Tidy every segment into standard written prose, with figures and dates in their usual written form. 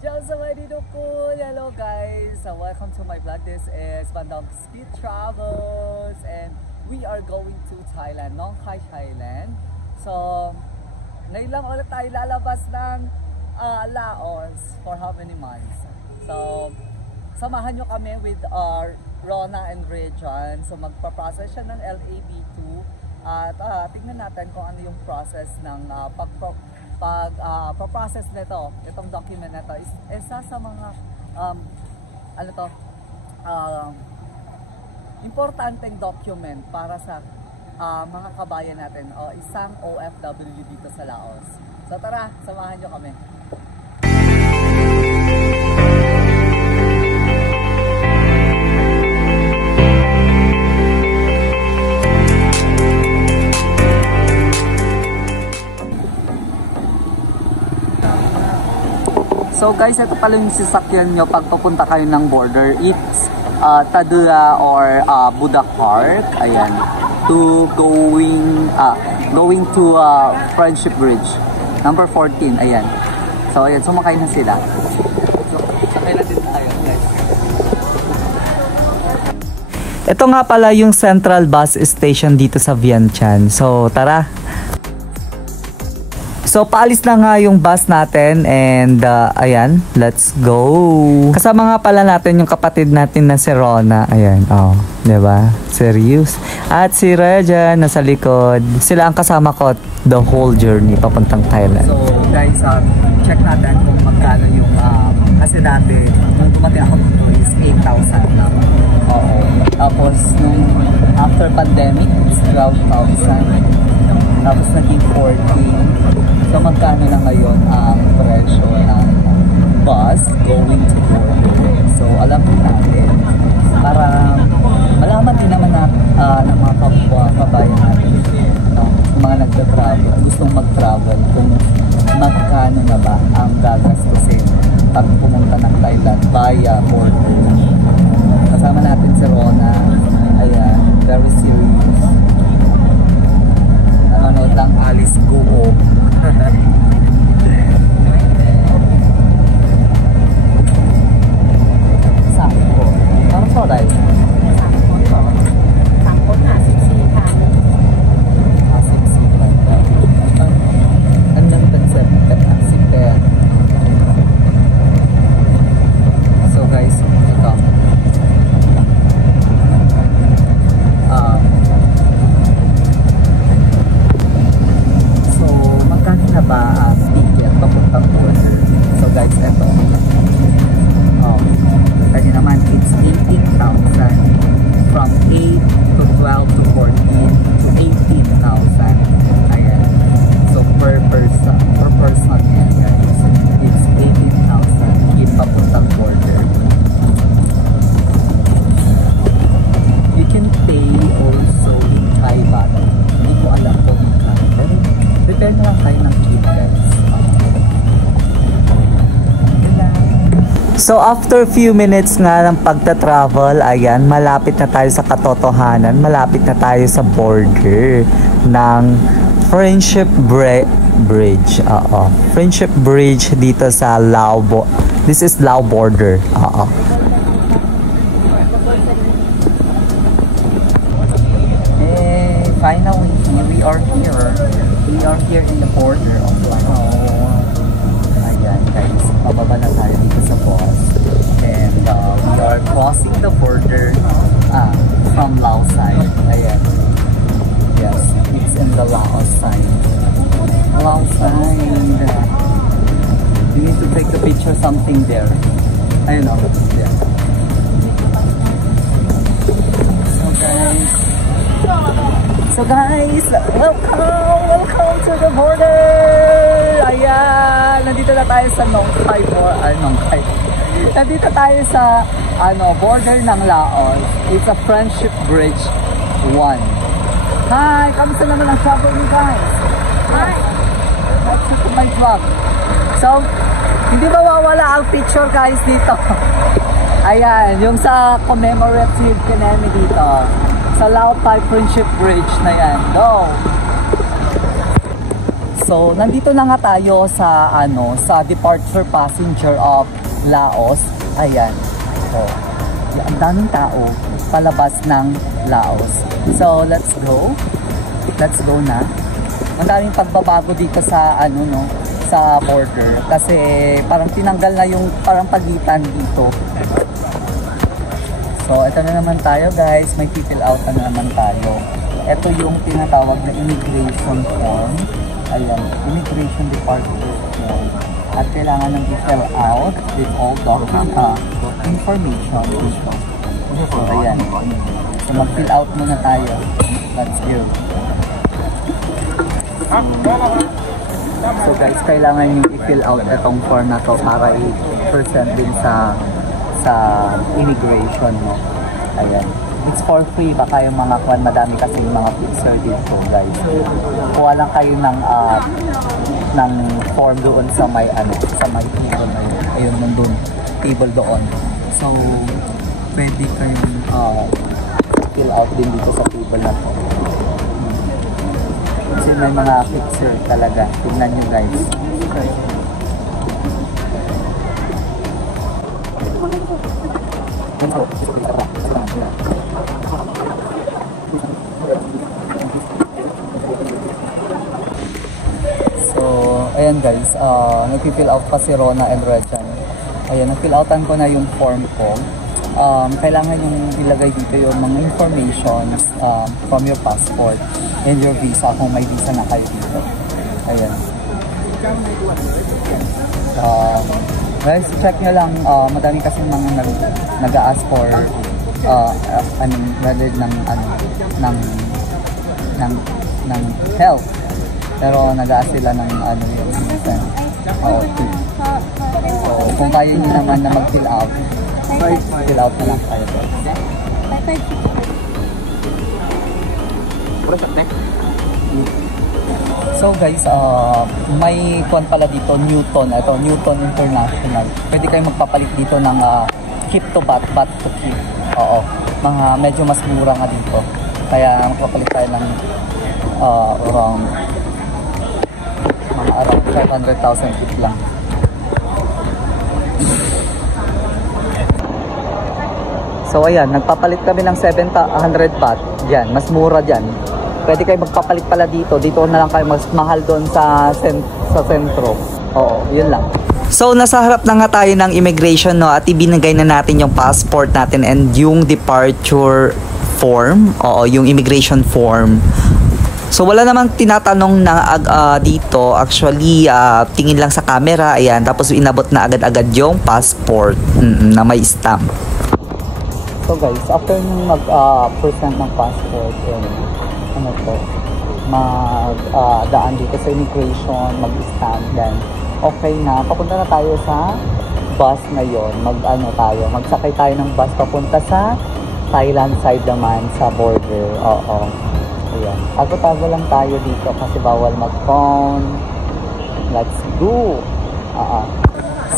Just already to cool. Hello guys, welcome to my vlog. This is Bandang Speed Travels and we are going to Thailand, Nong Khai, Thailand. So, ngayon lang ulit tayo lalabas ng Laos for how many months. So, samahan nyo kami with Rona and Rejan. So, magpa-process siya ng LAB2 at tingnan natin kung ano yung process ng pag-process nito, itong document na to, isa sa mga importanteng document para sa mga kabayan natin o isang OFW dito sa Laos. So tara, samahan nyo kami. So guys, ito pala yung sasakyan nyo pag pupunta kayo ng border. It's Tadua or Buddha Park. Ayan. To going to Friendship Bridge. Number 14. Ayan. So ayan, sumakay na sila. So, sakay na din tayo guys. Ito nga pala yung central bus station dito sa Vientiane. So tara. So, paalis na nga yung bus natin and ayan, let's go. Kasama nga pala natin yung kapatid natin na si Rona. Ayan, oh, diba? Serious. At si Reja nasa likod. Sila ang kasama ko the whole journey papuntang Thailand. So, guys, check natin kung magkano yung, kasi dati, nung dumating ako dito is 8,000 lang. Oo. Tapos, nung after pandemic, it's 12,000. Tapos naging 14. So magkano na ngayon ang presyo ng bus going to border. So alam po natin para malaman din naman ng mga kabayan natin, mga nagta-travel, gustong mag-travel, kung magkano na ba ang gagastusin pag pumunta ng Thailand via border. Kasama natin si Rona. Ayan, very serious. Nanonood lang Alice Go. Sakto. Ano to dahil? Sakto na, 14 ค่ะ Ang nang concept, so guys, ito. Na ba ang ticket papuntang border? So guys, eto. Kasi naman, it's 18,000 from 8 to 12 to 14 to 18,000. Ayan. So per person yan guys. It's 18,000 in papuntang border. You can pay also in Thai baht. Hindi ko alam kung magkano. Depende lang kayo ng tickets. So after few minutes nga ng pagta-travel, ayan, malapit na tayo sa katotohanan, malapit na tayo sa border ng Friendship Bridge. Friendship Bridge dito sa Lao. This is Lao border. Finally, we are here. We are here in the border of Lao. Ayan guys, mababa na tayo dito sa bus. And we are crossing the border from Lao side. Ayan. Yes, it's in the Lao side. Lao side. You need to take a picture something there. Ayun o. Yeah. So guys, welcome to the border! Ayan, nandito na tayo sa Nong Khai. Nandito tayo sa border ng Laos. It's a Friendship Bridge 1. Hi! Kamusta naman ang travel niyo guys? Hi! Welcome to my vlog. So, hindi mawawala ang picture guys dito. Ayan, yung sa commemorative kinemi dito. Sa Lao Thai Friendship Bridge na yan. Go! So, nandito na nga tayo sa sa departure passenger of Laos. Ayan. So, ang daming tao palabas ng Laos. So, let's go. Let's go na. Ang daming pagbabago dito sa sa border kasi parang tinanggal na yung parang pagitan dito. So, ito na naman tayo guys. May fill out na naman tayo. Ito yung tinatawag na immigration form. Ayan, immigration departure form. At kailangan nang i-fill out with all information dito. So, ayan. So, mag-fill out muna tayo. Let's go. So guys, kailangan nyo i-fill out itong form na to para i-present din sa immigration mo. Ayan. It's for free. Baka yung mga madami kasi yung mga picture dito guys. Kuha lang kayo ng form doon sa may sa may table na yun. Ayun, nandun. Table doon. So, pwede kayong fill out din dito sa table na to. Kasi may mga picture talaga. Tignan nyo guys. So, ayan guys. Nag-fill out pa si Rona and Rejan. Ayan, nag-fill outan ko na yung form ko. Kailangan yung ilagay dito yung mga information from your passport and your visa kung may visa na kayo dito. Ayan. Guys, check nyo lang. Madami kasi mga nag-a-ask for rather ng help. Pero nag-a-ask sila ng yung tip. So, kung kaya nyo naman na mag-fill out, fill out na lang kayo. So guys, may kuwan pala dito, Newton. Ito, Newton International. Pwede kayo magpapalit dito ng keep to bat to keep. Oo. Mga medyo mas mura nga dito. Kaya magpapalit tayo ng around 500,000 keep lang. So ayan, nagpapalit kami ng 700 baht. Yan, mas mura dyan. Pwede kayo magpapalit pala dito. Dito na lang kayo, mas mahal doon sa sentro. Oo, yun lang. So nasa harap na nga tayo ng immigration, no, at ibinigay na natin yung passport natin and yung departure form. Oo, yung immigration form. So wala namang tinatanong na dito. Actually, tingin lang sa camera. Ayan, tapos inabot na agad-agad yung passport na may stamp. So guys, after nung mag-present ng passport, daan dito sa immigration, mag-stand, then okay na, papunta na tayo sa bus ngayon. Magsakay tayo ng bus papunta sa Thailand side naman, sa border. Oo. Ayan. Tago-tago lang tayo dito kasi bawal mag-phone. Let's go!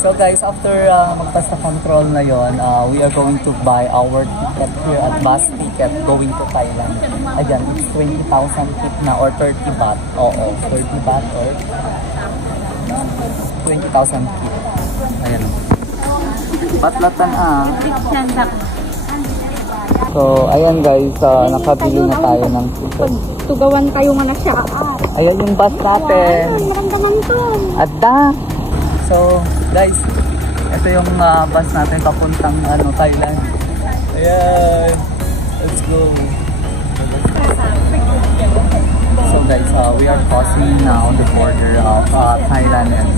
So guys, after magpas sa control na yon, we are going to buy our ticket here at bus ticket going to Thailand. Ayan, it's 20,000 tip na or 30 baht. Oo, 30 baht or 20,000 tip. Ayan. Batlatan So, ayan guys, nakabili na tayo ng ticket. Tugawan kayo nga na siya. Ayan yung bus natin. Naramdaman to. Adda! So, guys, ito yung bus natin papuntang Thailand. Ayan! Let's go! So guys, we are crossing now the border of Thailand and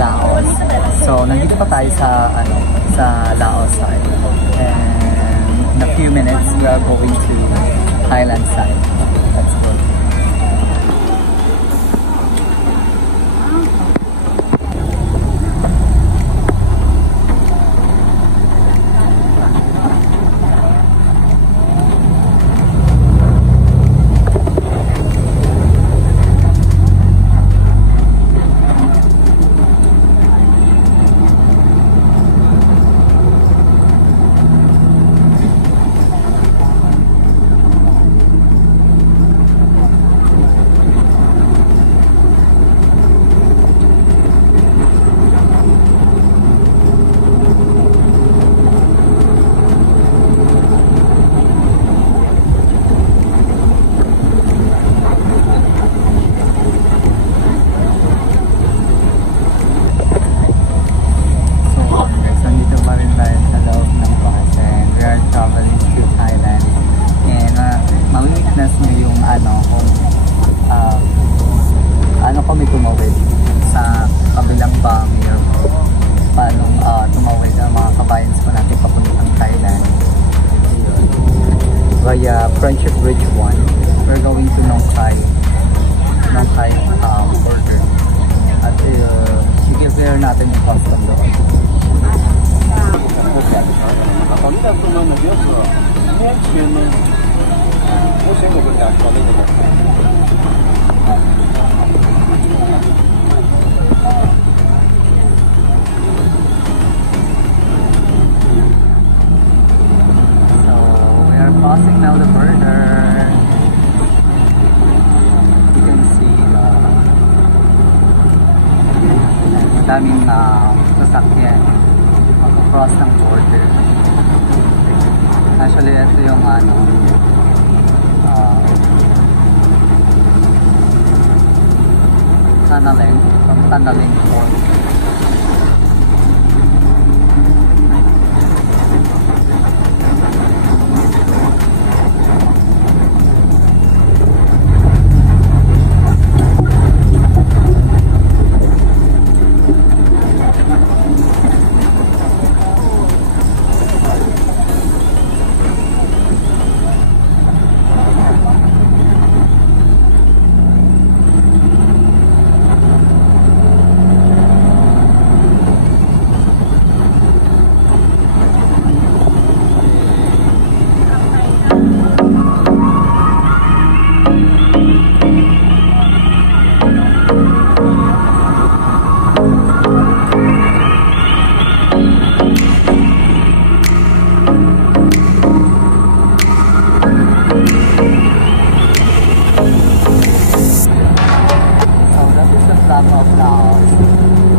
Laos. So, nandito pa tayo sa Laos side. And in a few minutes, we are going to Thailand side. Let's go! Friendship Bridge 1. We're going to Nong Khai border. At i-clear natin yung custom doon. Crossing now the border. You can see daming sasakyan mag-cross ng border. Actually, ito yung tunneling point.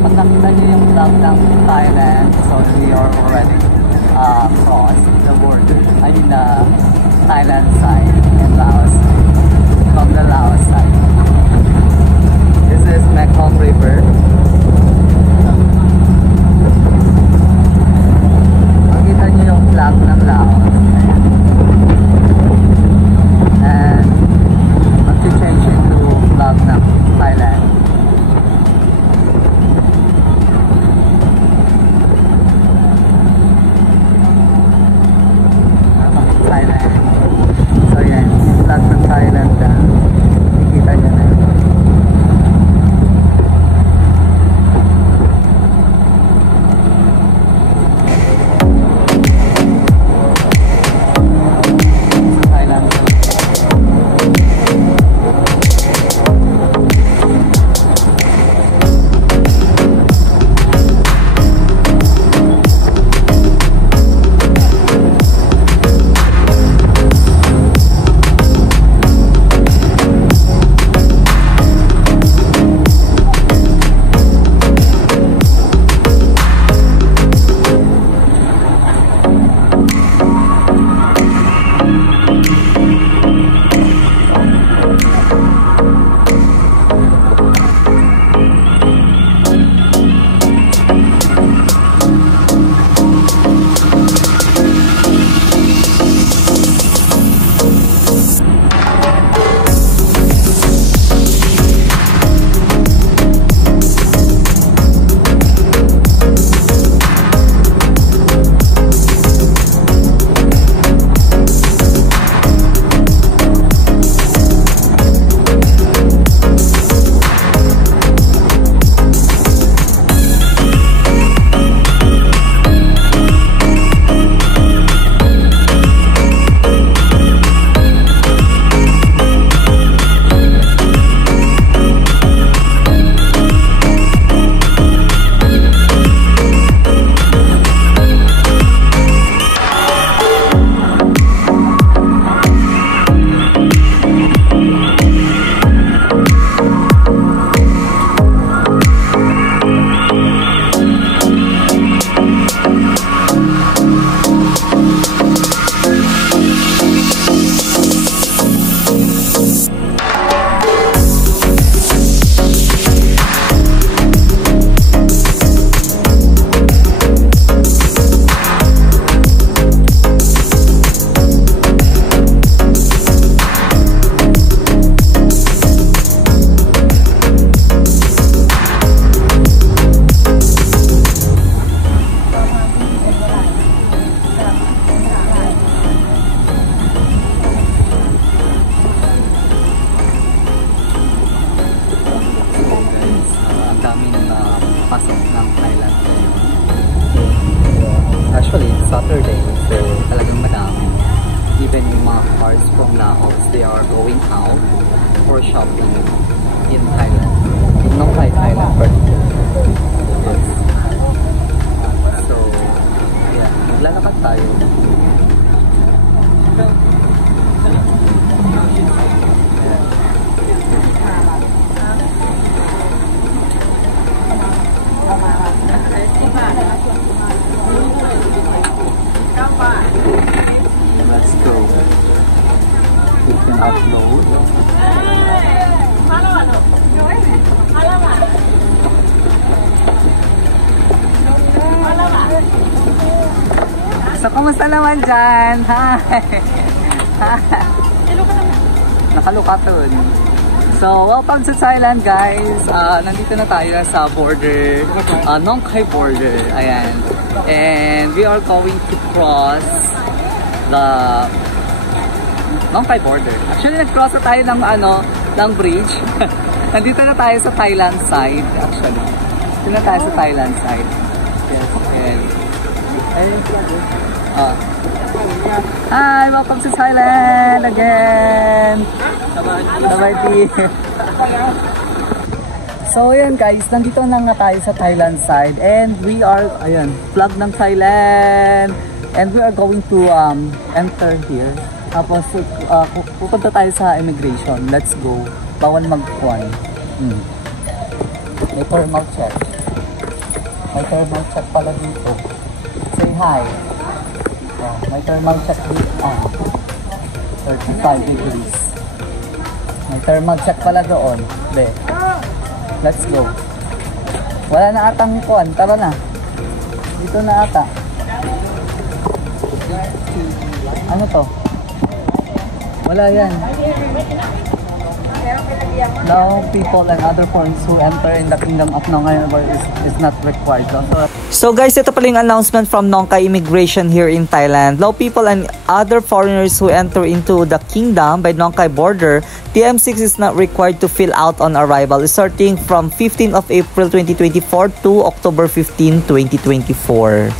Pag nakita niyo yung flag ng Thailand, so we are already crossed the border. I mean the Thailand side and Laos, from the Laos side. This is Mekong River. Makita niyo yung flag ng Laos. And mag-change into flag ng Thailand. Thailand, nakikita niyo na. Actually, it's Saturday, so talagang madami. Even yung mga cars from Laos, they are going out for shopping in Thailand. In Nong Khai, Thailand particularly. So, yeah, maglalakad tayo. Let's go. We can upload. So, kumusta naman dyan? Hi! Nakalukaton. So, welcome to Thailand, guys. Nandito na tayo sa border, Nong Khai border. Ayan. And we are going to cross the Nong Khai border. Actually, nag-cross na tayo ng bridge. Nandito na tayo sa Thailand side, actually. Nandito na tayo sa Thailand side. Yes, and hi, welcome to Thailand again. Bye-bye. So ayan guys, nandito na nga tayo sa Thailand side and we are, ayan, flag ng Thailand and we are going to enter here. Tapos pupunta tayo sa immigration. Let's go. Bawal mag-kuan. May thermal check. May thermal check pala dito. Say hi. May thermal check dito. 35 degrees. May thermal check pala doon. Let's go. Wala na atang kuan. Tara na. Dito na ata. Ano to? Wala yan. Now, people and other foreigners who enter in the Kingdom of Nong Khai is not required. So guys, ito pala yung announcement from Nong Khai Immigration here in Thailand. Now, people and other foreigners who enter into the kingdom by Nong Khai border, TM6 is not required to fill out on arrival, starting from 15th of April 2024 to October 15, 2024.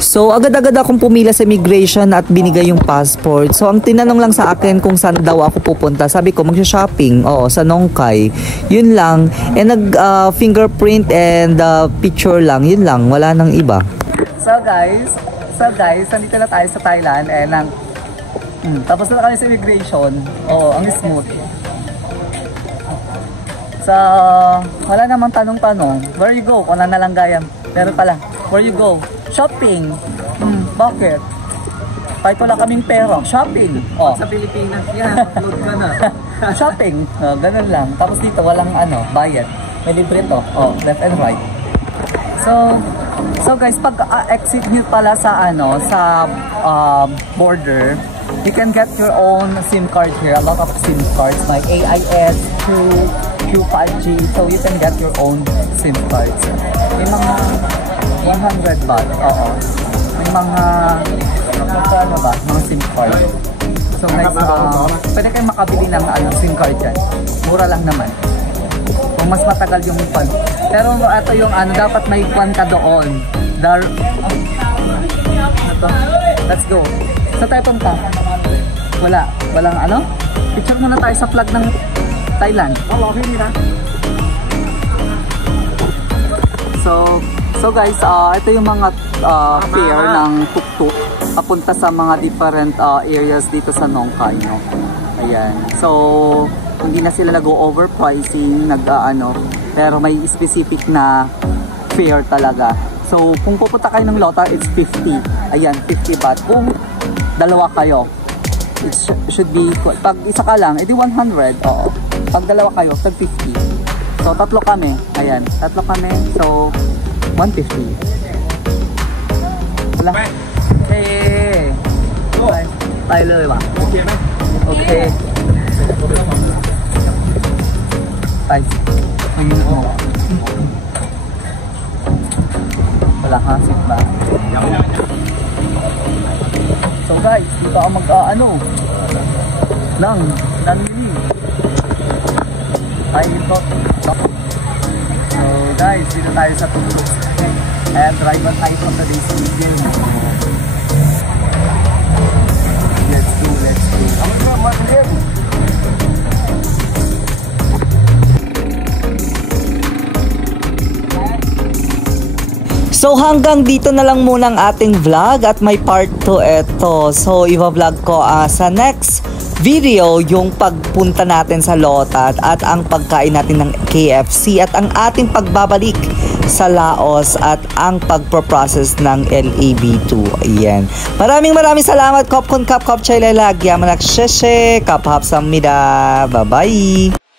So, agad-agad akong pumila sa immigration at binigay yung passport. So, ang tinanong lang sa akin kung saan daw ako pupunta. Sabi ko, magsha-shopping. Oo, sa Nong Khai. Yun lang. And nag-fingerprint and picture lang. Yun lang. Wala nang iba. So, guys, nandito na tayo sa Thailand. And tapos na kami sa immigration. Oo, ang smooth. So, wala namang tanong-tanong. Where you go? Kung nanalanggayan. Pero pala, where you go? Shopping. Bakit? Kahit wala kaming pera. Shopping. Sa Pilipinas yan. Upload ka na. Shopping. Ganun lang. Tapos dito walang bayad. May libre to. Left and right. So guys, pag exit nyo pala sa border, you can get your own SIM card here. A lot of SIM cards like AIS, Q5G. So you can get your own SIM cards. May mga 100 baht. Oo. May mga mga SIM card. So guys, pwede kayong makabili ng SIM card dyan. Mura lang naman. Kung mas matagal yung pan. Pero ito yung dapat may pan ka doon. Let's go. Sa tayo punta? Walang picture muna tayo sa flag ng Thailand. Okay nila. So guys, ito yung mga fare ng tuk-tuk papunta sa mga different areas dito sa Nong Khai, no? Ayan. So, hindi na sila nag-overpricing, pero may specific na fare talaga. So, kung pupunta kayo ng Lota, it's 50. Ayan, 50 baht. Kung dalawa kayo, it should be, pag isa ka lang, edi 100. Oo. Pag dalawa kayo, tag 50. So, tatlo kami. Ayan, tatlo kami. So, 150. Wala. Hey. Tayoเลยว่ะ Okay. Tayo. Ayun mo. Wala ka, sit ba? So guys, dito ako nanili. Tayo ito. So guys, dito tayo sa tulog. And drive on tayo for today's video. let's go. Ang madilim. So hanggang dito na lang muna ang ating vlog at may part 2 eto. So i-vlog ko sa next video yung pagpunta natin sa Lotat at ang pagkain natin ng KFC at ang ating pagbabalik sa Laos at ang pagproprocess ng LAB2. Ayan. Maraming salamat. Kopkun kap kop chay lalag. Yamanak sheshe. Kaphapsamnida. Bye-bye.